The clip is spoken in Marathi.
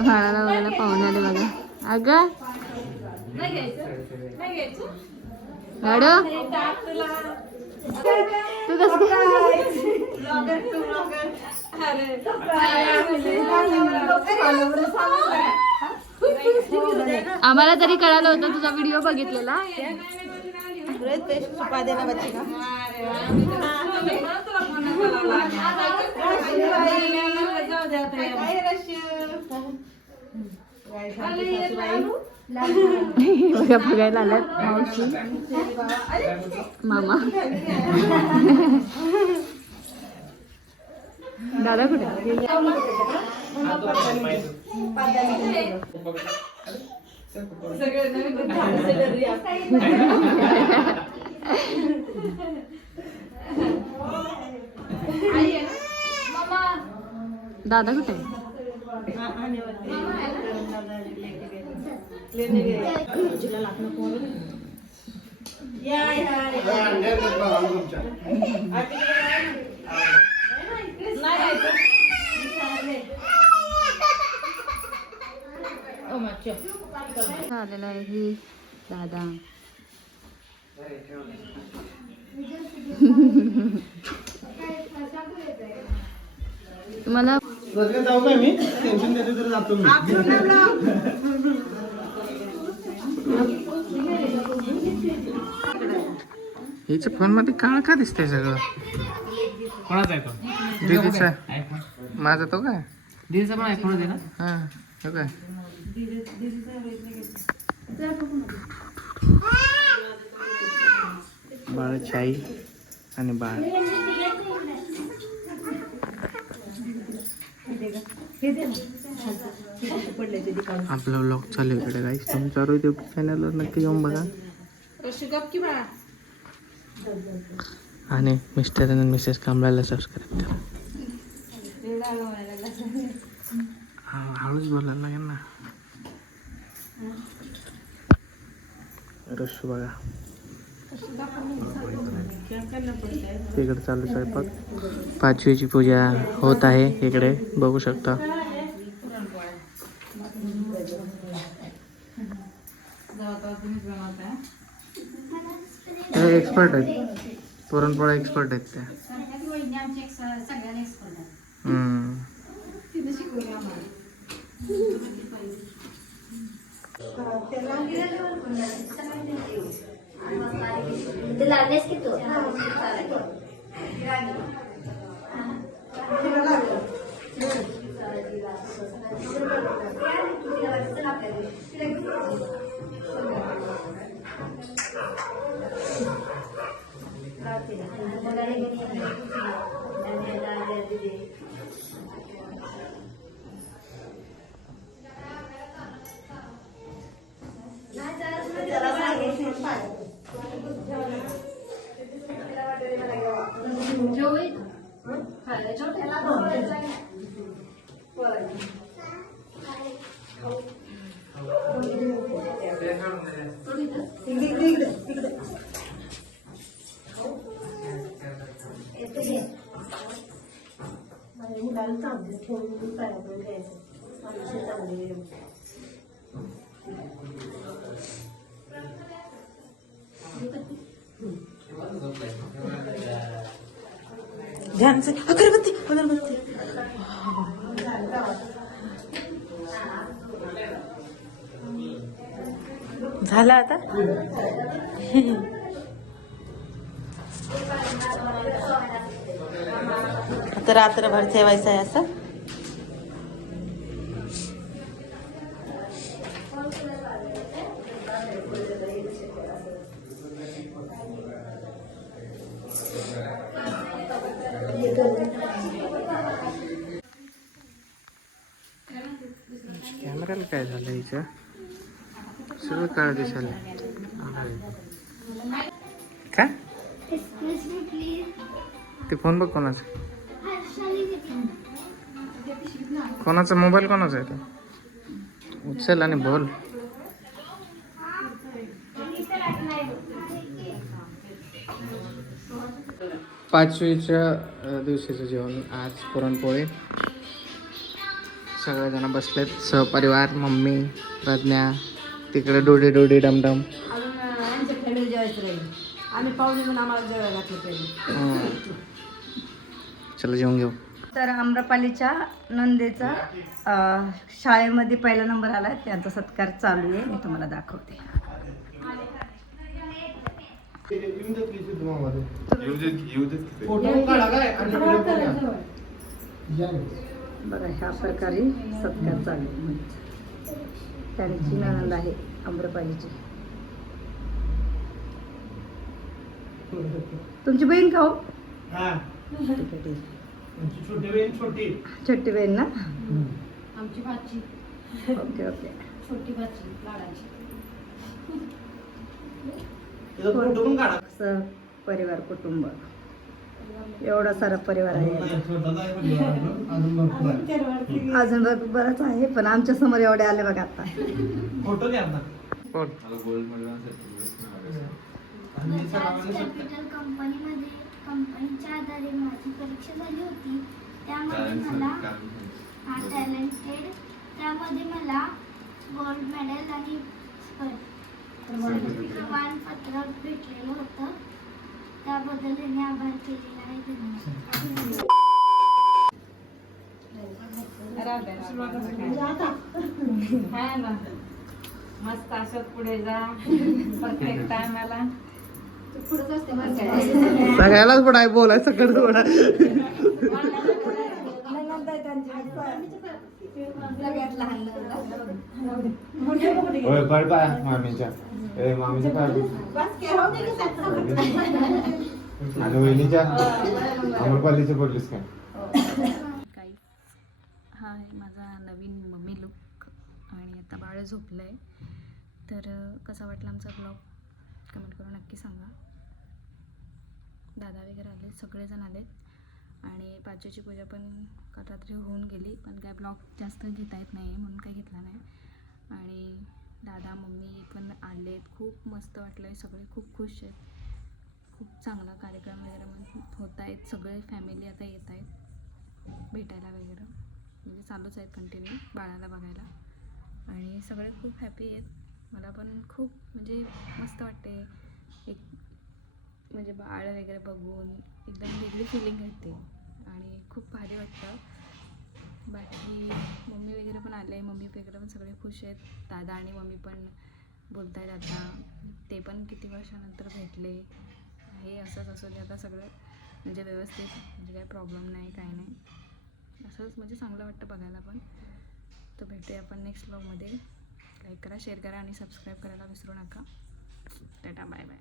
बाळाला बघायला पाहुणे आले बघा. अगं. तू कसं? आम्हाला तरी कळालं होतं तुझा व्हिडिओ बघितलेला. बघा बघायला आल्यात. मावशी. मामा. दादा कुठे? दादा कुठे? आलेला आहे ही दादा. तुम्हाला रस्त्यात जाऊ काय मी? टेन्शन देतो तर जातो मी. हिच्या फोनमध्ये काळ का दिसतंय सगळं? कोणाचा आहे तो? दीदीचा. माझा तो काय? दीदीचा पण आयफोन आहे ना? हा तो काय? बाळाची आई आणि बाळ. आपलं व्लॉग चालू आहे इकडे काही तुमच्या युट्यूब चॅनलवर नक्की येऊन बघा. आणि मिस्टर आणि मिसेस कांबळ्याला सबस्क्राईब करा. हळूच बोलायला लागेल ना. रश बघा. तिकडे चालू स्वयंपाक. पाचवीची पूजा होत आहे इकडे. बघू शकता. एक्सपर्ट आहेत पुरणपोळ्या एक्सपर्ट आहेत त्या हम्म. Magaling din yan. ध्यानचे अगरबत्ती अगरबत्ती झालं आता? आता रात्रभर ठेवायचं आहे असं? कॅमेऱ्याला काय झालं हिच्या सगळं काळ दिसायला काय? ते फोन बघ कोणाचा. कोणाचा? मोबाईल कोणाचा आहे तो? उचल आणि बोल. पाचवीच्या दिवशीचं जेवण आज पुरणपोळी. सगळेजण बसलेत. सहपरिवार मम्मी प्रज्ञा. तिकडे डोडे डोडे डमडम अजून जेवायचं राहील आम्ही पाहुणे म्हणून आम्हाला जेवायला घातलं पाहिजे हं. चला जेवून घेऊ तर आम्रपालीच्या नंदेचा अं, शाळेमध्ये पहिला नंबर आला त्यांचा सत्कार चालू आहे मी तुम्हाला दाखवते बघा ह्या प्रकारे सत्कार चालू आहे. त्यांची ननंद आहे आम्रपालीची. तुमची बहीण का हो. छोटी बहीण छोटी. छोटी बहीण ना? आमची भाची. Okay okay. छोटी भाची लाडाची. परिवार कुटुंब. एवढा सारा परिवार आहे. अजून बघ बरंच आहे पण आमच्यासमोर एवढे आले बघा आता. फोटो घ्या ना कोण आणि सर्वांना सुट्ट्या. कॅपिटल कंपनीमध्ये कंपनीच्या आधारे माझी परीक्षा झाली होती. त्यामध्ये मला हा टॅलेंटेड त्यामध्ये मला गोल्ड मेडल आणि प्रमाणपत्र भेटलेलं होतं. त्याबद्दल त्यांनी आभार केलेला आहे धन्यवाद मस्त असं पुढे जा परफेक्ट टायमाला सगळ्यालाच पण आहे. बोलायचं सगळं थोडा मामीच्या. ए मामीच्या पाय आणि वहिनीच्या? अमरपालीच्या पडलीस काय? काही हा आहे माझा नवीन मम्मी लुक आणि आता बाळ झोपलं आहे तर कसा वाटला आमचा ब्लॉग कमेंट करून नक्की सांगा. दादा वगैरे आले सगळेजण आलेत. आणि पाचवीची पूजा पण काल रात्री होऊन गेली पण काय ब्लॉग जास्त घेता येत नाही म्हणून काही घेतला नाही. आणि दादा मम्मी पण आले आहेत खूप मस्त वाटलं आहे सगळे खूप खुश आहेत. खूप चांगला कार्यक्रम वगैरे पण होत आहेत सगळे फॅमिली आता येत आहेत भेटायला वगैरे. म्हणजे चालूच आहेत कंटिन्यू बाळाला बघायला. आणि सगळे खूप हॅपी आहेत. मला पण खूप म्हणजे मस्त वाटते एक म्हणजे बाळ वगैरे बघून एकदम वेगळी फिलिंग येते. आणि खूप भारी वाटतं. बाकी मम्मी वगैरे पण आले मम्मी वगैरे पण सगळे खुश आहेत. दादा आणि मम्मी पण बोलत आहेत आता. ते पण किती वर्षानंतर भेटले. हे असंच असू दे आता सगळं म्हणजे व्यवस्थित म्हणजे काही प्रॉब्लेम नाही काय नाही. असंच म्हणजे चांगलं वाटतं बघायला पण. तर भेटूया आपण नेक्स्ट ब्लॉगमध्ये लाईक करा शेअर करा आणि सबस्क्राईब करायला विसरू नका. Tata bye bye